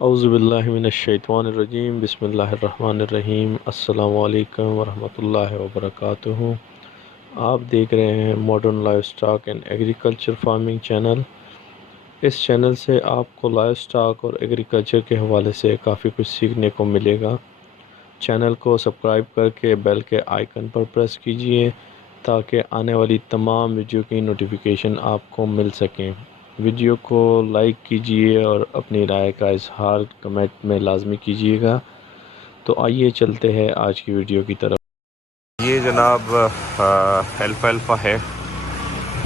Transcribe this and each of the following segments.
औज़ुबिल्लाहिमिनश्शैतानिर्रजीम बिस्मिल्लाहिर्रहमानिर्रहीम अस्सलामु अलैकुम वरहमतुल्लाहि वबरकातुहू। आप देख रहे हैं modern live stock and agriculture farming channel. इस चैनल से आपको लाइव स्टॉक और एग्रीकल्चर के हवाले से काफ़ी कुछ सीखने को मिलेगा। चैनल को सब्सक्राइब करके बेल के आइकन पर प्रेस कीजिए ताकि आने वाली तमाम वीडियो की नोटिफिकेशन आपको मिल सकें। वीडियो को लाइक कीजिए और अपनी राय का इजहार कमेंट में लाजमी कीजिएगा। तो आइए चलते हैं आज की वीडियो की तरफ। ये जनाब अल्फ़ा है,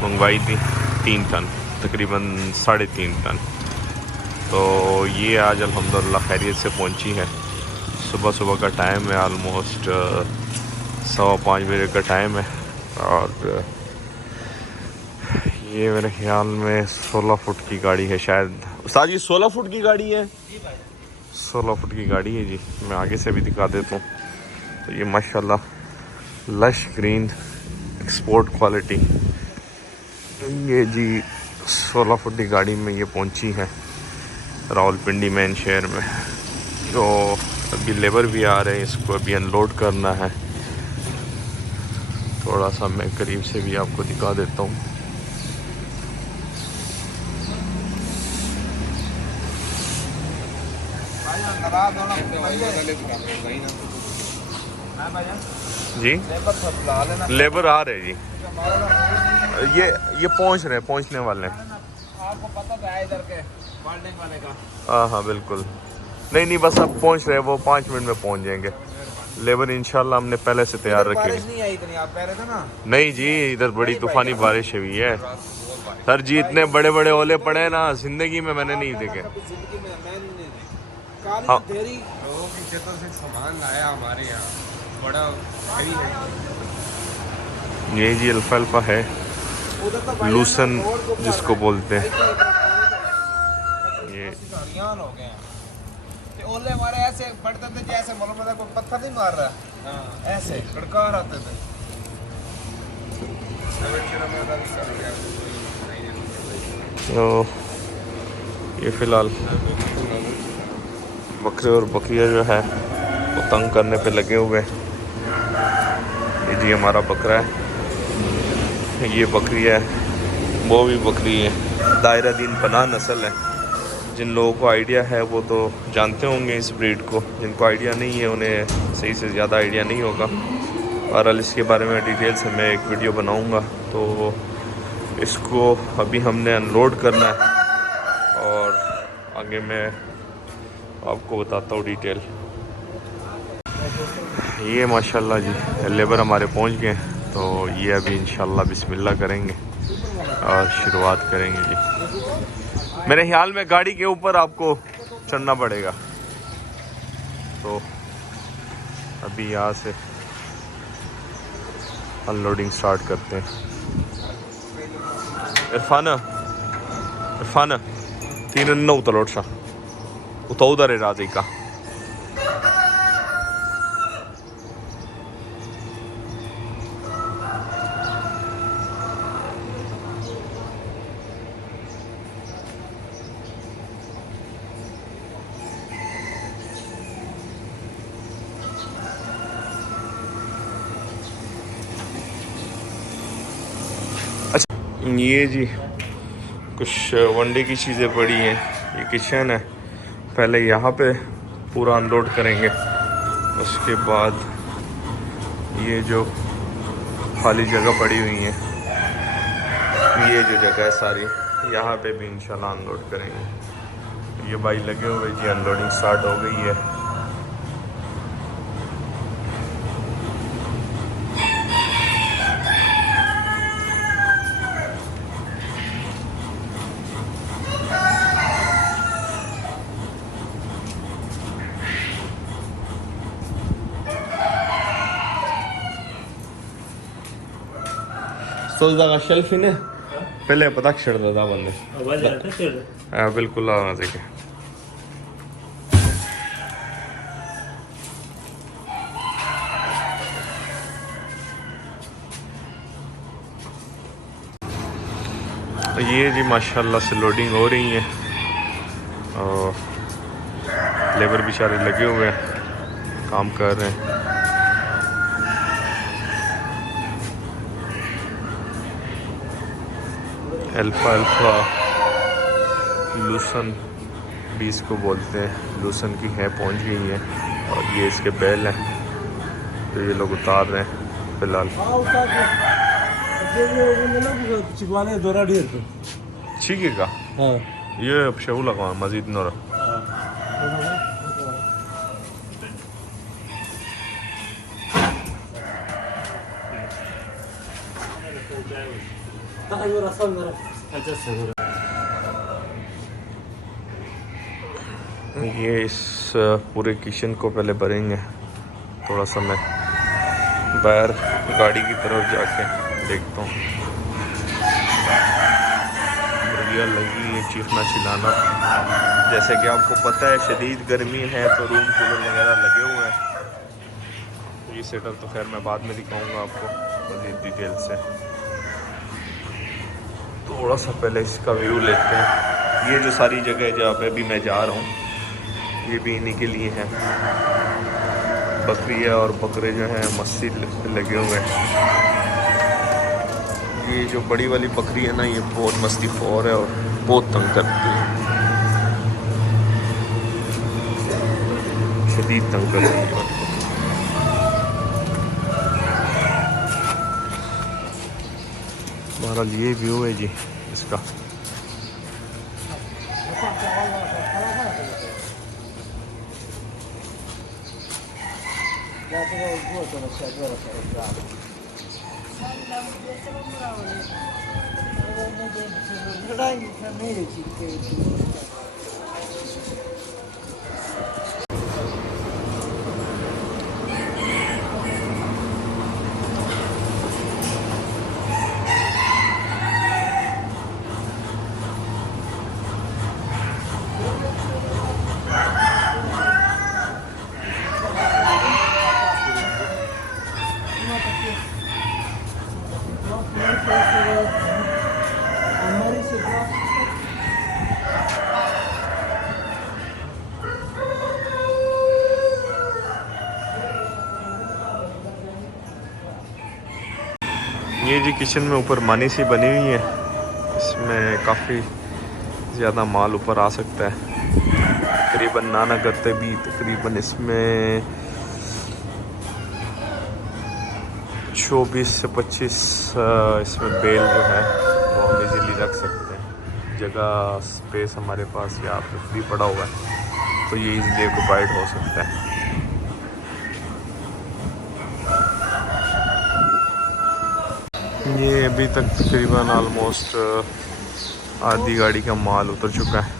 मंगवाई थी 3 टन, तकरीबन 3.5 टन। तो ये आज अल्हम्दुलिल्लाह खैरियत से पहुंची है। सुबह सुबह का टाइम है, आलमोस्ट 4:15 का टाइम है। और ये मेरे ख्याल में 16 फुट की गाड़ी है शायद। उस्ताद ये 16 फुट की गाड़ी है? 16 फुट की गाड़ी है जी। मैं आगे से भी दिखा देता हूँ। तो ये माशाल्लाह लश ग्रीन एक्सपोर्ट क्वालिटी, ये जी 16 फुट की गाड़ी में ये पहुंची है रावलपिंडी मेन शहर में। तो अभी लेबर भी आ रहे हैं, इसको अभी अनलोड करना है। थोड़ा सा मैं करीब से भी आपको दिखा देता हूँ। जी लेबर आ रहे जी, ये पहुंचने वाले हैं। आपको पता तो है इधर के वेल्डिंग वाले का। हाँ हाँ बिल्कुल। नहीं बस अब पहुंच रहे हैं, वो 5 मिनट में पहुंच जाएंगे। लेबर इंशाल्लाह हमने पहले से तैयार रखी बारिश है। नहीं आई इतनी, आप कह रहे थे ना। नहीं जी, इधर बड़ी तूफानी बारिश हुई है सर जी। इतने बड़े बड़े ओले पड़े हैं ना, जिंदगी में मैंने नहीं देखे। जिंदगी में मैं नहीं देखी। काली हाँ। देरी लोगों की खेतों से सामान लाया हमारे यहाँ, बड़ा भारी है। ये जी अल्फा है, उधर तो भाई लूसन जिसको बोलते हैं। ये हरियाण हो गए हैं। ते ओले हमारे ऐसे पड़ते थे जैसे मालूम पड़ा कोई पत्थर नहीं मार रहा, ऐसे कड़कार आते थे। तो ये फ़िलहाल बकरे और बकरियाँ जो है वो तंग करने पे लगे हुए हैं। ये जी हमारा बकरा है, ये बकरी है, वो भी बकरी है। दायरा दीन पनाह नस्ल है। जिन लोगों को आइडिया है वो तो जानते होंगे इस ब्रीड को, जिनको आइडिया नहीं है उन्हें सही से ज़्यादा आइडिया नहीं होगा। और इसके बारे में डिटेल से मैं एक वीडियो बनाऊंगा। तो इसको अभी हमने अनलोड करना है और आगे मैं आपको बताता हूँ डिटेल। ये माशाल्लाह जी लेबर हमारे पहुँच गए, तो ये अभी इंशाल्लाह बिस्मिल्लाह करेंगे और शुरुआत करेंगे जी। मेरे ख्याल में गाड़ी के ऊपर आपको चढ़ना पड़ेगा। तो अभी यहाँ से अनलोडिंग स्टार्ट करते हैं। इरफान 3 उतलोट सा उतर है राजी का। ये जी कुछ वनडे की चीज़ें पड़ी हैं। ये किचन है, पहले यहाँ पे पूरा अनलोड करेंगे, उसके बाद ये जो खाली जगह पड़ी हुई है, ये जो जगह है सारी, यहाँ पे भी इंशाल्लाह अनलोड करेंगे। ये भाई लगे हुए जी, अनलोडिंग स्टार्ट हो गई है। सोचदा का शेल्फ ही ने पहले पता छड़ था बंदे। हाँ बिल्कुल आना चाहिए। ये जी माशाल्लाह से लोडिंग हो रही है और लेबर बेचारे लगे हुए हैं, काम कर रहे हैं। अल्फा लूसन भी इसको बोलते हैं, लूसन की है पहुंच गई है और ये इसके बैल हैं, तो ये लोग उतार रहे हैं फिलहाल। ठीक है का ये शहू लगा मजीद नौरा ये इस पूरे किचन को पहले भरेंगे। थोड़ा सा मैं बाहर गाड़ी की तरफ जाके देखता हूँ। मुर्गियाँ लगी है चीखना चिल्लाना। जैसे कि आपको पता है शदीद गर्मी है तो रूम कूलर वगैरह लगे हुए हैं। ये सेटअप तो खैर मैं बाद में दिखाऊंगा आपको मज़ीद डिटेल से। थोड़ा सा पहले इसका व्यू लेते हैं। ये जो सारी जगह जहाँ पे भी मैं जा रहा हूँ ये भी इन्हीं के लिए है। बकरियाँ और बकरे जो हैं मस्जिद लगे हुए हैं। ये जो बड़ी वाली बकरी है ना ये बहुत मस्ती खोर है और बहुत तंग करती है, शदीद तंग करती है। हमारा ये व्यू है जी इसका। ये जी किचन में ऊपर मानी सी बनी हुई है, इसमें काफ़ी ज़्यादा माल ऊपर आ सकता है। तकरीबन ना करते भी तकरीबन इसमें 24 से 25 इसमें बेल जो है वो हम इजीली रख सकते हैं। जगह स्पेस हमारे पास यहाँ पे फ्री पड़ा हुआ है तो ये इजीली ऑक्युपाइड हो सकता है। ये अभी तक तकरीबन ऑलमोस्ट आधी गाड़ी का माल उतर चुका है।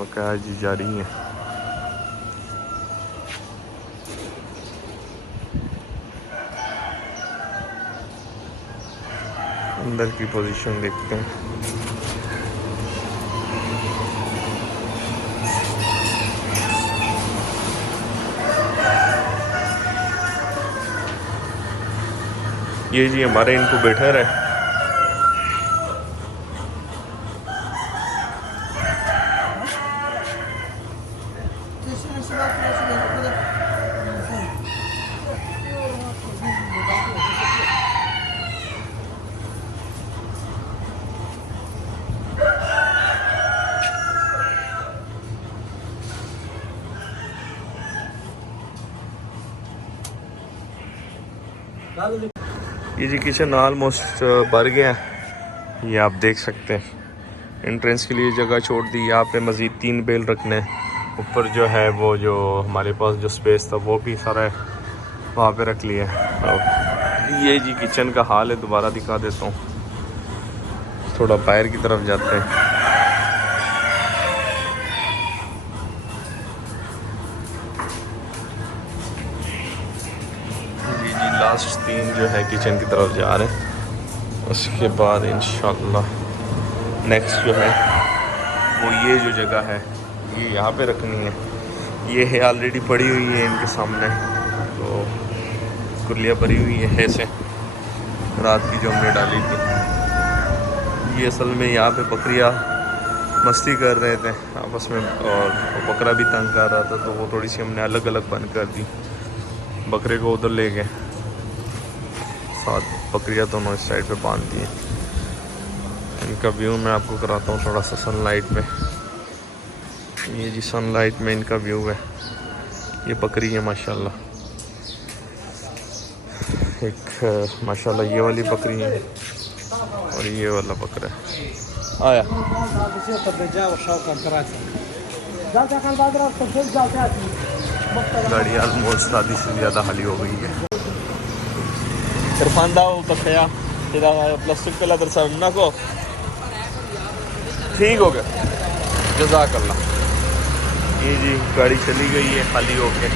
मकान जी जा रही है। अंदर की पोजीशन देखते हैं। ये जी हमारे इनक्यूबेटर है। ये जी किचन ऑलमोस्ट भर गया है, ये आप देख सकते हैं। एंट्रेंस के लिए जगह छोड़ दी, यहाँ पे मज़ीद 3 बेल रखने। ऊपर जो है वो जो हमारे पास जो स्पेस था वो भी सारा वहाँ पे रख लिया। अब ये जी किचन का हाल है, दोबारा दिखा देता हूँ। थोड़ा बाहर की तरफ जाते हैं। लास्ट 3 जो है किचन की तरफ जा रहे हैं। उसके बाद इंशाल्लाह नेक्स्ट जो है वो ये जो जगह है ये यहाँ पे रखनी है। ये है ऑलरेडी पड़ी हुई है इनके सामने, तो कुर्लियाँ भरी हुई है ऐसे रात की जो हमने डाली थी। ये असल में यहाँ पे बकरियाँ मस्ती कर रहे थे आपस में, और वो बकरा भी तंग कर रहा था, तो वो थोड़ी सी हमने अलग अलग बंद कर दी। बकरे को उधर ले गए, साथ बकरियां दोनों इस साइड पे बांध दी हैं। इनका व्यू मैं आपको कराता हूँ थोड़ा सा सनलाइट में। ये जी सनलाइट में इनका व्यू है। ये बकरी है माशाल्लाह, एक माशाल्लाह ये वाली बकरी है और ये वाला बकरा है। आया गाड़ी ऑलमोस्ट आधी से ज़्यादा खाली हो गई है। इरफान दाव बखया प्लास्टिक पे लदर सरना को ठीक हो गया, जज़ाकल्लाह। ये जी गाड़ी चली गई है खाली होके,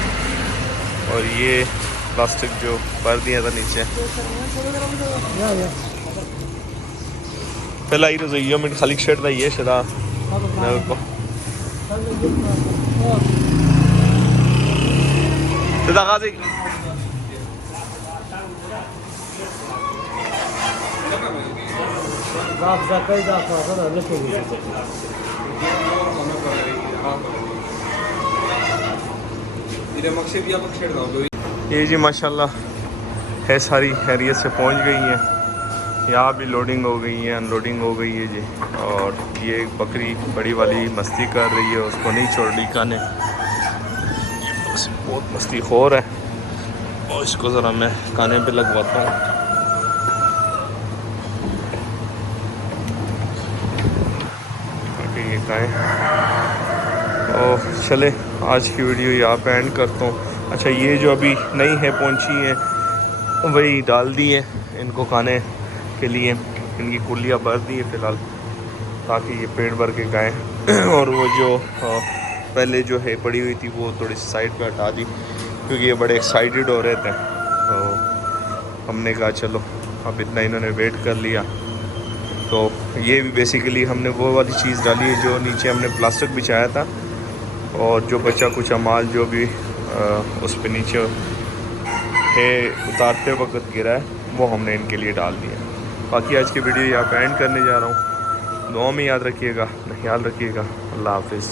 और ये प्लास्टिक जो भर दिया था नीचे पहला ही रज़ोइयों में खाली शर्ट रही है शरा को गाजी ये जी माशाल्लाह है सारी खैरियत से पहुंच गई हैं। यहाँ भी लोडिंग हो गई है, अनलोडिंग हो गई है जी। और ये एक बकरी बड़ी वाली मस्ती कर रही है, उसको नहीं छोड़ रही खाने, ये बहुत मस्ती खोर है। और इसको ज़रा मैं खाने पे लगवाता हूँ। ये खाएँ और चले आज की वीडियो यहाँ पे एंड करता हूँ। अच्छा, ये जो अभी नई है पहुँची हैं वही डाल दी है इनको खाने के लिए, इनकी कुल्लियाँ भर दी है फ़िलहाल, ताकि ये पेट भर के खाएँ। और वो जो पहले जो है पड़ी हुई थी वो थोड़ी सी साइड पे हटा दी, क्योंकि ये बड़े एक्साइटेड हो रहे थे। तो हमने कहा चलो अब इतना इन्होंने वेट कर लिया, तो ये भी बेसिकली हमने वो वाली चीज़ डाली है जो नीचे हमने प्लास्टिक बिछाया था, और जो बचा कुछ माल जो भी उस पे नीचे है उतारते वक्त गिरा है वो हमने इनके लिए डाल दिया। बाकी आज की वीडियो यहाँ पे एंड करने जा रहा हूँ। दुआ में याद रखिएगा, ख्याल रखिएगा। अल्लाह हाफिज़।